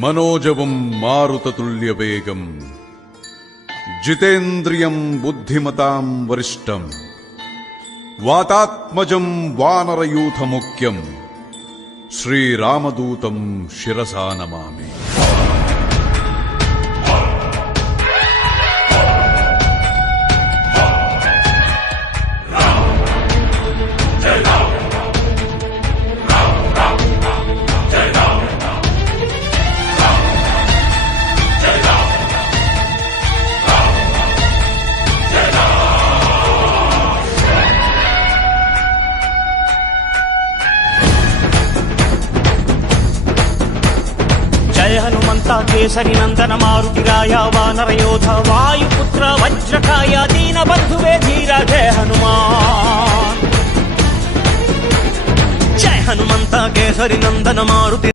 మనోజవం మారుతతుల్యవేగం జితేంద్రియం బుద్ధిమతాం వరిష్టం వాతాత్మజం వానరయూథముఖ్యం శ్రీరామదూతం శిరసా నమామి. జయ హనుమంత కేసరి నందన మారుతిరాయ వానర యోధ వాయుపుత్ర వజ్రకాయ దీన బంధువే ధీర జయ హనుమాన్. జయ హనుమంత కేసరి నందన మారుతి